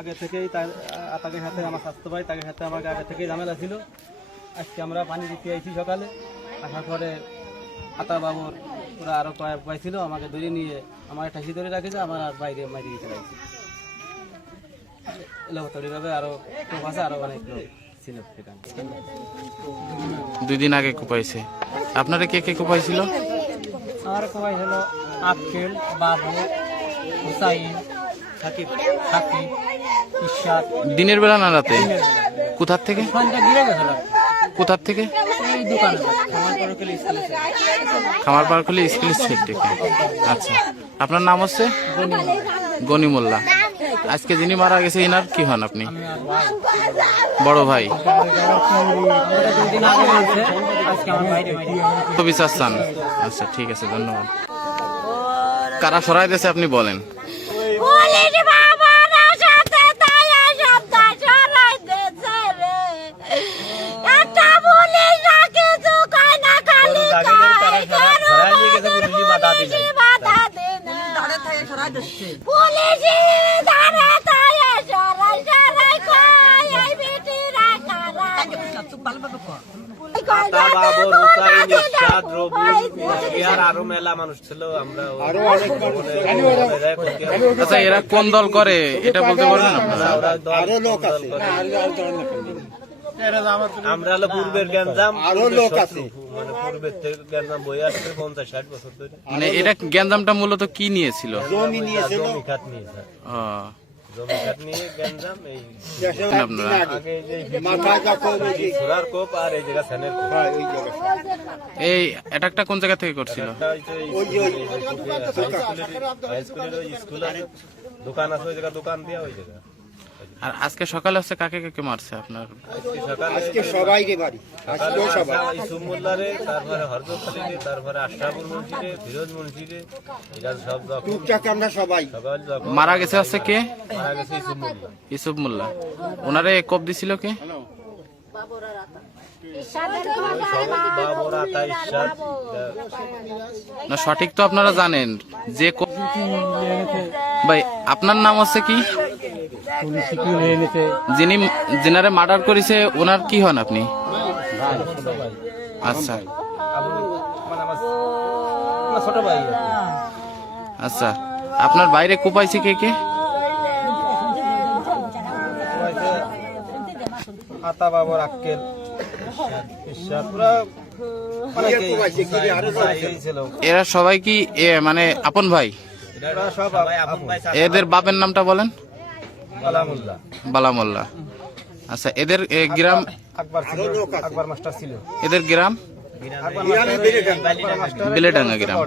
আগে থেকেই তাকে সাথে আমার স্বাস্থ্য ভাই তাকে সাথে আমাকে আগে থেকেই ঝামেলা ছিল। আজকে আমরা পানি দিতে আইছি সকালে, আসার পরে আতা বাবুর ওরা আরও কয়েক ভাই ছিল, আমাকে ধরে নিয়ে আমার ঠাসি ধরে রাখেছে, আমার আর বাইরে মারিয়ে চলাইছে। এলাকাতরিভাবে আরও খুব আছে, আরও অনেক লোক ছিল সেখানে। 2 দিন আগে কোপাইছে। আপনারা কে কে কোপাইছিল? আমার কোপাই হলো আক্কেল, বাবু, হুসাইন, সাকিব, ইশাক। দিনের বেলা না রাতে? কোথার থেকে? কোথার থেকে? এই দোকানে খামার পার্কলি স্কুল সাইড থেকে। আচ্ছা, আপনার নাম হচ্ছে? গনি মোল্লা। আজকে যিনি মারা গেছে ইনার কি হন আপনি? বড় ভাই। কবি চাচ্ছান। আচ্ছা ঠিক আছে, ধন্যবাদ। কারা সরাই দিয়েছে আপনি বলেন। আরো মেলা মানুষ ছিল। আচ্ছা, এরা কোন দল করে এটা বলতে পারবেন আপনারা? আমরা হলো পূর্বের গ্যাঞ্জাম, আরো লোক আছে, মানে পূর্বের থেকে গ্যাঞ্জাম বই আসছে 50-60 বছর ধরে। মানে এটা গ্যাঞ্জামটা মূলত কি নিয়েছিল? জমি নিয়েছিল, জমি খাত নিয়েছে। জমি খাত নিয়ে গ্যাঞ্জাম। এই আপনারা আগে যে মাথায় কোপ, এই ছোরার কোপ আর এই জায়গা সেনের কোপ। ওই জায়গা এই অ্যাটাকটা কোন জায়গা থেকে করছিল? ওই যে হাই স্কুলের ওই স্কুল আছে, দোকান আছে, ওই জায়গা দোকান দিয়া ওই জায়গা। আর আজকে সকালে হচ্ছে কাকে কাকে মারছে আপনার? আজকে সবাই রে বাড়ি, আজকে সবাই ইসুফ মোল্লারে, তারপরে হরজত আলীরে, তারপরে আশরাফুল মুন্সিরে, ফিরোজ মুন্সিরে, এটা সব টুকটাক আমরা সবাই। মারা গেছে হচ্ছে কে? মারা গেছে ইসুফ মোল্লা। ইসুফ মোল্লা। ওনারে কোপ দিছিল কে? না সঠিক তো আপনারা জানেন যে ভাই। আপনার নাম হচ্ছে কি? যিনারে মার্ডার করেছে ওনার কি হন আপনি? আচ্ছা ছোট ভাই। আচ্ছা, আপনার বাইরে কোপাইছে কে কে? আতা বাবর, আক্কেল, এরা সবাই কি মানে আপন ভাই? এদের বাপের নামটা বলেন। বালামোল্লা। আচ্ছা, এদের গ্রাম? আকবর মাস্টার ছিল। এদের গ্রাম? বেলেডাঙ্গা গ্রাম।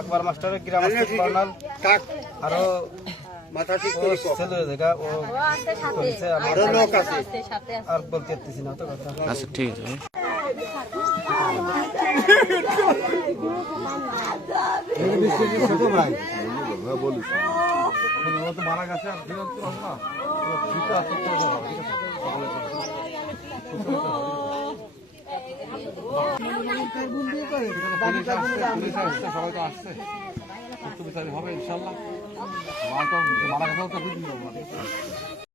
আকবর মাস্টারের গ্রাম কর্নাল। আরো মাথা ঠিক করে ছেলে জায়গা ও করেছে, আরো লোক আছে, আর বলতে পারতেছি না তো কথা। আচ্ছা ঠিক আছে। ছোট ভাই বলিস মারা গেছে, আর সবাই তো আসছে, হবে ইনশাল্লাহ। মারা গেছে